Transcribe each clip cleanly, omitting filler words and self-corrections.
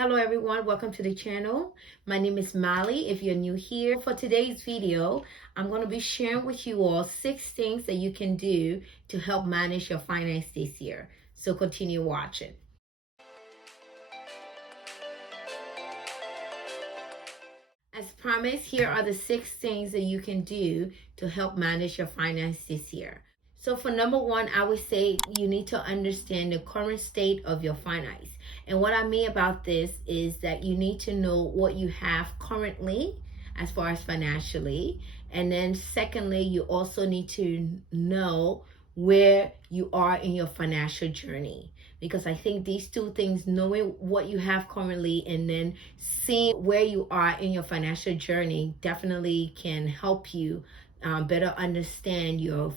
Hello everyone, welcome to the channel. My name is Molly. If you're new here, for today's video, I'm going to be sharing with you all 6 things that you can do to help manage your finance this year. So continue watching. As promised, here are the 6 things that you can do to help manage your finance this year. So for number 1, I would say you need to understand the current state of your finance. And what I mean about this is that you need to know what you have currently as far as financially. And then secondly, you also need to know where you are in your financial journey. Because I think these 2 things, knowing what you have currently and then seeing where you are in your financial journey, definitely can help you better understand your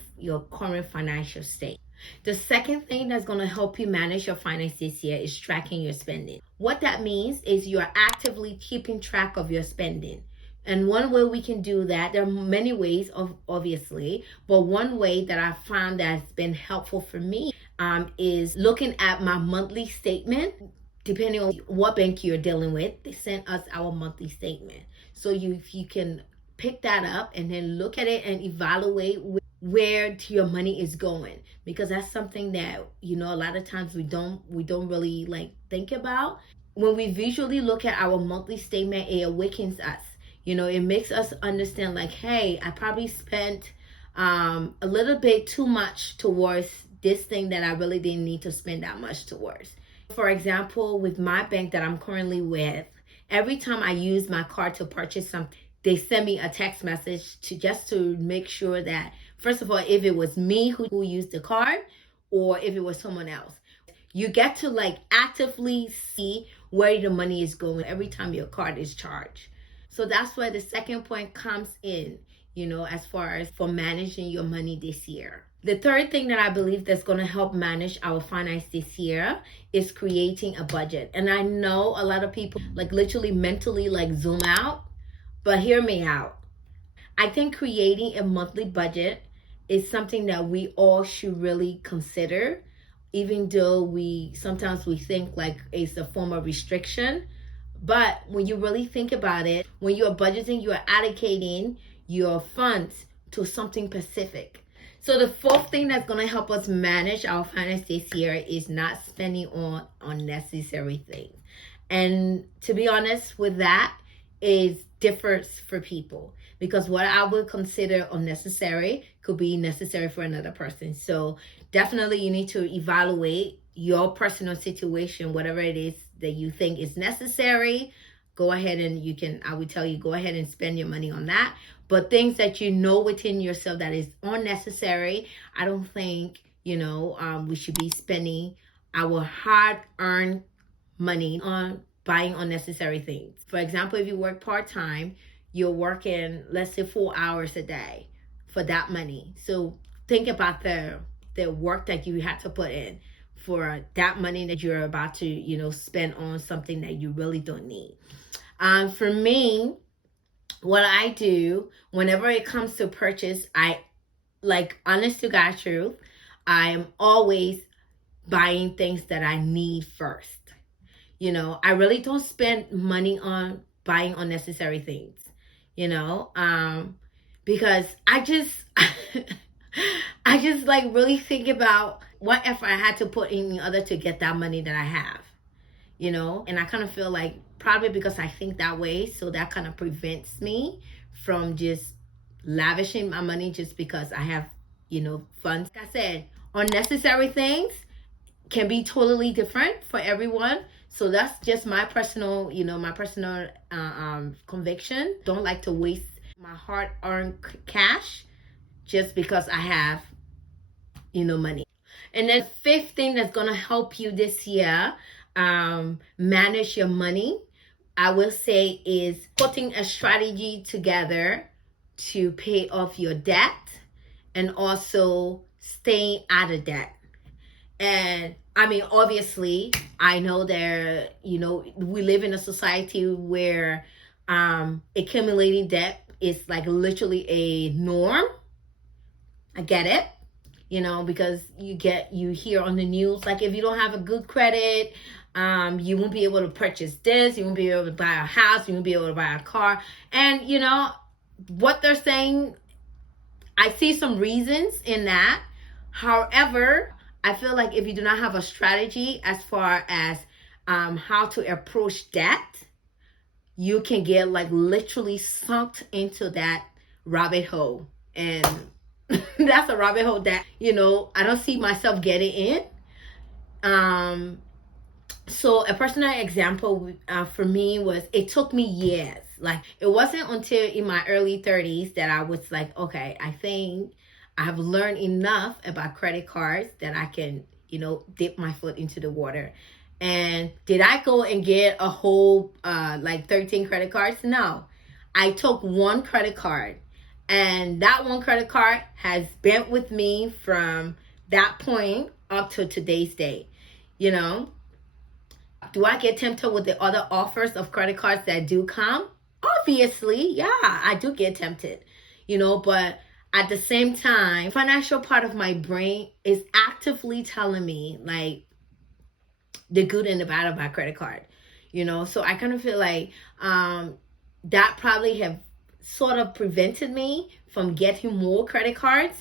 current financial state. The second thing that's going to help you manage your finances this year is tracking your spending. What that means is you are actively keeping track of your spending. And one way we can do that, there are many ways, obviously, but one way that I found that's been helpful for me is looking at my monthly statement. Depending on what bank you're dealing with, they send us our monthly statement. So if you can pick that up and then look at it and evaluate where your money is going, because that's something that a lot of times we don't really think about. When we visually look at our monthly statement, it awakens us. It makes us understand hey, I probably spent a little bit too much towards this thing that I really didn't need to spend that much towards. For example, with my bank that I'm currently with, every time I use my card to purchase something, they send me a text message to make sure that, first of all, if it was me who used the card or if it was someone else. You get to actively see where the money is going every time your card is charged. So that's where the second point comes in, as far as for managing your money this year. The third thing that I believe that's going to help manage our finance this year is creating a budget. And I know a lot of people literally mentally zoom out, but hear me out. I think creating a monthly budget is something that we all should really consider, even though sometimes we think it's a form of restriction. But when you really think about it, when you are budgeting, you are allocating your funds to something specific. So the fourth thing that's going to help us manage our finance this year is not spending on unnecessary things. And to be honest with that, is differs for people, because what I would consider unnecessary could be necessary for another person. So definitely you need to evaluate your personal situation, whatever it is that you think is necessary. Go ahead and I would tell you, go ahead and spend your money on that. But things that within yourself that is unnecessary, I don't think, we should be spending our hard-earned money on buying unnecessary things. For example, if you work part-time, you're working, let's say, 4 hours a day for that money. So think about the work that you have to put in for that money that you're about to, spend on something that you really don't need. For me, what I do whenever it comes to purchase, honest to God truth, I am always buying things that I need first. I really don't spend money on buying unnecessary things, because I just really think about what if I had to put in other to get that money that I have, and I kind of feel probably because I think that way, so that kind of prevents me from just lavishing my money just because I have, funds. Like I said, unnecessary things can be totally different for everyone. So that's just my personal, conviction. Don't like to waste my hard-earned cash just because I have, money. And then fifth thing that's going to help you this year manage your money, I will say, is putting a strategy together to pay off your debt and also staying out of debt. And I mean, obviously, I know we live in a society where accumulating debt is literally a norm. I get it, because you hear on the news, if you don't have a good credit, You won't be able to purchase this. You won't be able to buy a house. You won't be able to buy a car. And, you know, what they're saying, I see some reasons in that. However, I feel like if you do not have a strategy as far as how to approach debt, you can get like literally sunk into that rabbit hole. And that's a rabbit hole that, you know, I don't see myself getting in. So a personal example for me was, it took me years. Like, it wasn't until in my early 30s that I was like, okay, I think I have learned enough about credit cards that I can, you know, dip my foot into the water. And did I go and get a whole like 13 credit cards? No. I took one credit card, and that one credit card has been with me from that point up to today's day. You know, do I get tempted with the other offers of credit cards that do come? Obviously, yeah, I do get tempted, you know, but at the same time, financial part of my brain is actively telling me like the good and the bad of my credit card, you know. So I kind of feel like that probably have sort of prevented me from getting more credit cards.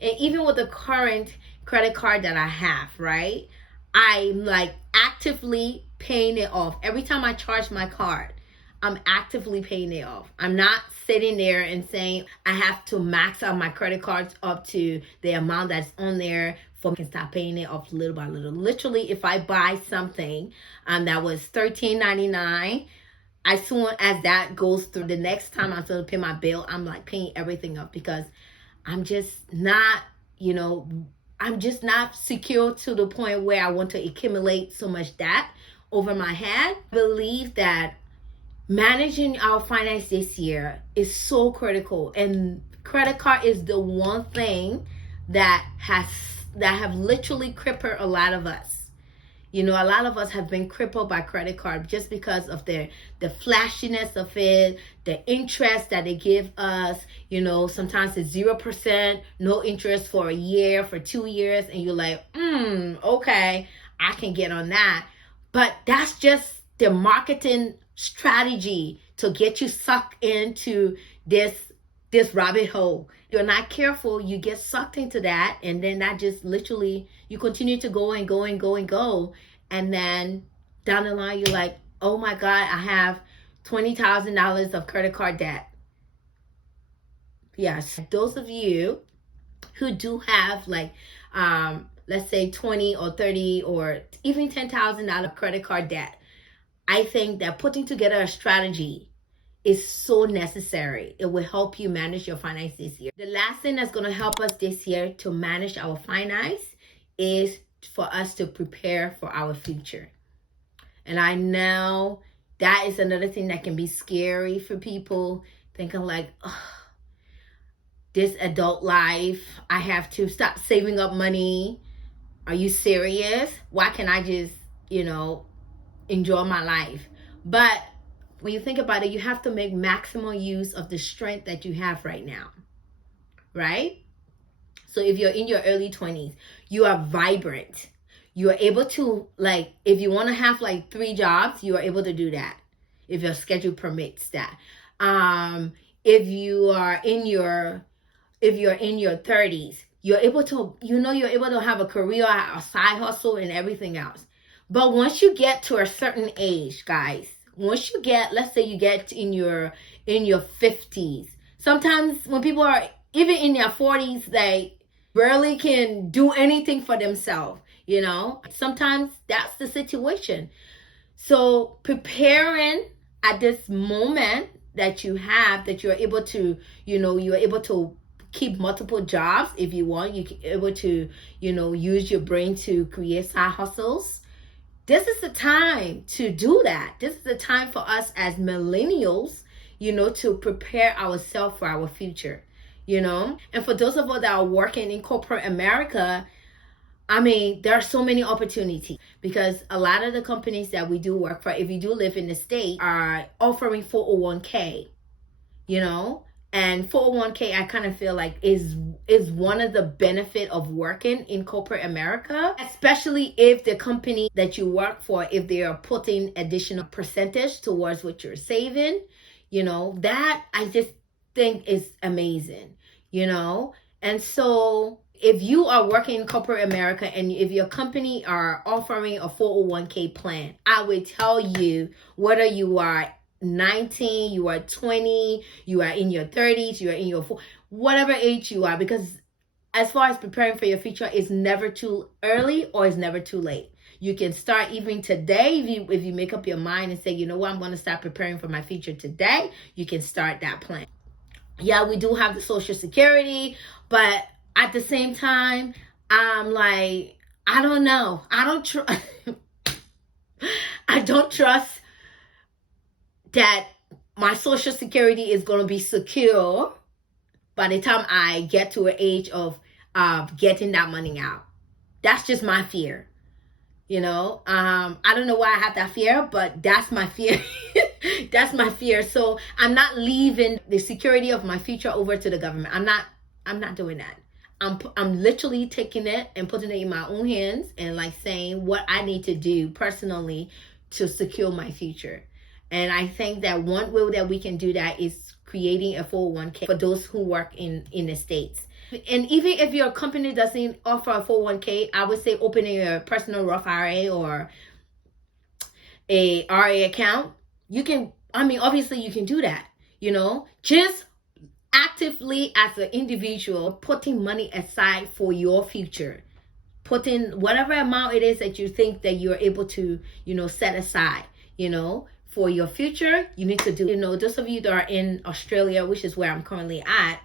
And even with the current credit card that I have, right, I'm like actively paying it off. Every time I charge my card, I'm actively paying it off. I'm not sitting there and saying I have to max out my credit cards up to the amount that's on there for me to stop paying it off little by little. Literally, if I buy something that was $13.99, as soon as that goes through, the next time I'm supposed to pay my bill, I'm like paying everything up, because I'm just not, you know, I'm just not secure to the point where I want to accumulate so much debt over my head. I believe that managing our finance this year is so critical, and credit card is the one thing that have literally crippled a lot of us. You know, a lot of us have been crippled by credit card just because of the flashiness of it, the interest that they give us. You know, sometimes it's 0%, no interest for a year, for 2 years, and you're like, okay, I can get on that. But that's just the marketing strategy to get you sucked into this rabbit hole. You're not careful, you get sucked into that, and then that just literally, you continue to go and go and go and go, and then down the line you're like, oh my God, I have $20,000 of credit card debt. Yes, those of you who do have like let's say 20 or 30 or even $10,000 credit card debt, I think that putting together a strategy is so necessary. It will help you manage your finance this year. The last thing that's going to help us this year to manage our finance is for us to prepare for our future. And I know that is another thing that can be scary for people, thinking like, oh, this adult life, I have to stop saving up money. Are you serious? Why can't I just, you know, enjoy my life? But when you think about it, you have to make maximum use of the strength that you have right now, right? So if you're in your early 20s, you are vibrant. You are able to, like, if you want to have like 3 jobs, you are able to do that if your schedule permits that. If you're in your 30s, you're able to, you're able to have a career, a side hustle, and everything else. But once you get to a certain age, guys, once you get, let's say you get in your 50s, sometimes when people are even in their 40s, they barely can do anything for themselves, you know. Sometimes that's the situation. So preparing at this moment that you have, that you're able to, you're able to keep multiple jobs if you want. You're able to, use your brain to create side hustles. This is the time to do that. This is the time for us as millennials, to prepare ourselves for our future, And for those of us that are working in corporate America, I mean, there are so many opportunities because a lot of the companies that we do work for, if you do live in the state, are offering 401k, And 401k, I kind of feel like is one of the benefit of working in corporate America, especially if the company that you work for, if they are putting additional percentage towards what you're saving, that I just think is amazing, And so if you are working in corporate America and if your company are offering a 401k plan, I would tell you, whether you are 19, you are 20, you are in your 30s, you are in your whatever age you are, because as far as preparing for your future, it's never too early or it's never too late. You can start even today. If you make up your mind and say, you know what, I'm going to start preparing for my future today, you can start that plan. Yeah, we do have the Social Security, but at the same time, I'm like, I don't know. I don't trust that my Social Security is going to be secure by the time I get to an age of getting that money out. That's just my fear. I don't know why I have that fear, but that's my fear. That's my fear. So I'm not leaving the security of my future over to the government. I'm not doing that. I'm literally taking it and putting it in my own hands and like saying what I need to do personally to secure my future. And I think that one way that we can do that is creating a 401k for those who work in the States. And even if your company doesn't offer a 401k, I would say opening a personal Roth IRA or a RA account. You can, obviously you can do that, just actively as an individual, putting money aside for your future, putting whatever amount it is that you think that you're able to, set aside, for your future. You need to do, those of you that are in Australia, which is where I'm currently at,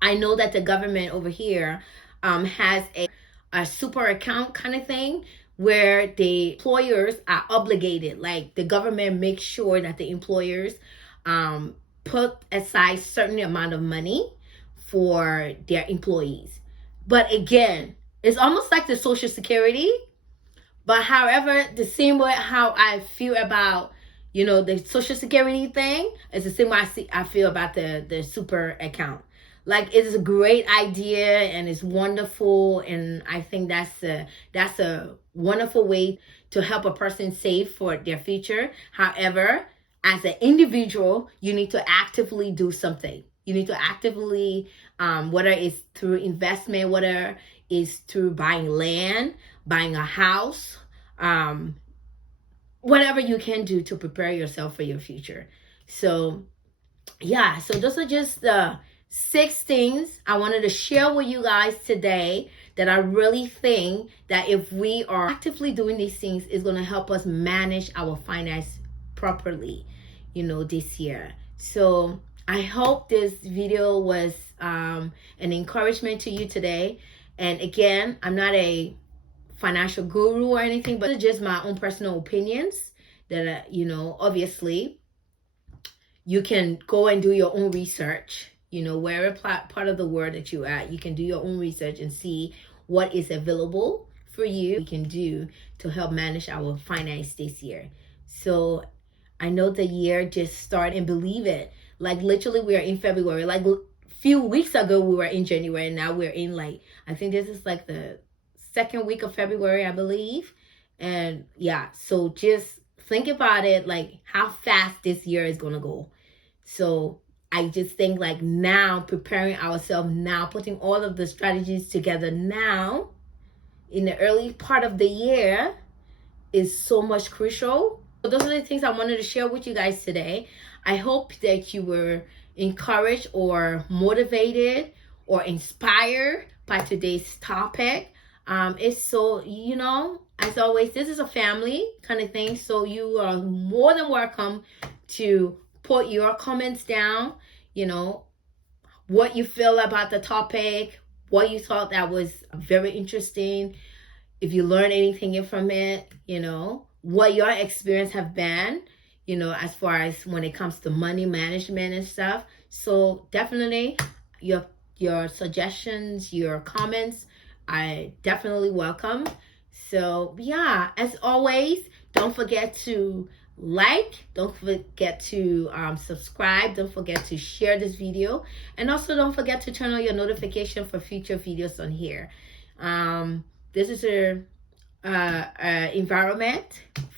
I know that the government over here has a super account kind of thing where the employers are obligated. Like the government makes sure that the employers put aside certain amount of money for their employees. But again, it's almost like the Social Security. But however, the same way how I feel about, the Social Security thing is the same way I feel about the super account. Like, it's a great idea and it's wonderful, and I think that's a wonderful way to help a person save for their future. However, as an individual, you need to actively do something. You need to actively, whether it's through investment, whether it's through buying land, buying a house, whatever you can do to prepare yourself for your future. So, yeah, so those are just the 6 things I wanted to share with you guys today that I really think that if we are actively doing these things, is going to help us manage our finance properly, this year. So I hope this video was an encouragement to you today. And again, I'm not a financial guru or anything, but it's just my own personal opinions that, obviously you can go and do your own research. Wherever part of the world that you're at, you can do your own research and see what is available for you we can do to help manage our finance this year. So I know the year just started, and believe it, like literally we are in February. Like a few weeks ago we were in January, and now we're in I think this is like the 2nd week of February, I believe. And yeah, so just think about it, like how fast this year is gonna go. So I just think now, preparing ourselves now, putting all of the strategies together now in the early part of the year is so much crucial. So those are the things I wanted to share with you guys today. I hope that you were encouraged or motivated or inspired by today's topic. It's so, as always, this is a family kind of thing. So you are more than welcome to put your comments down, what you feel about the topic, what you thought that was very interesting, if you learned anything from it, what your experience have been, as far as when it comes to money management and stuff. So definitely your suggestions, your comments, I definitely welcome. So yeah, as always, don't forget to like, don't forget to subscribe, don't forget to share this video, and also don't forget to turn on your notification for future videos on here. This is a environment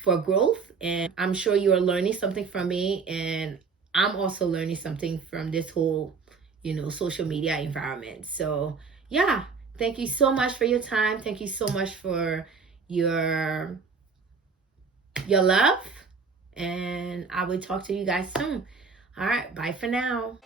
for growth, and I'm sure you are learning something from me, and I'm also learning something from this whole, social media environment. So yeah, thank you so much for your time. Thank you so much for your love, and I will talk to you guys soon. All right, bye for now.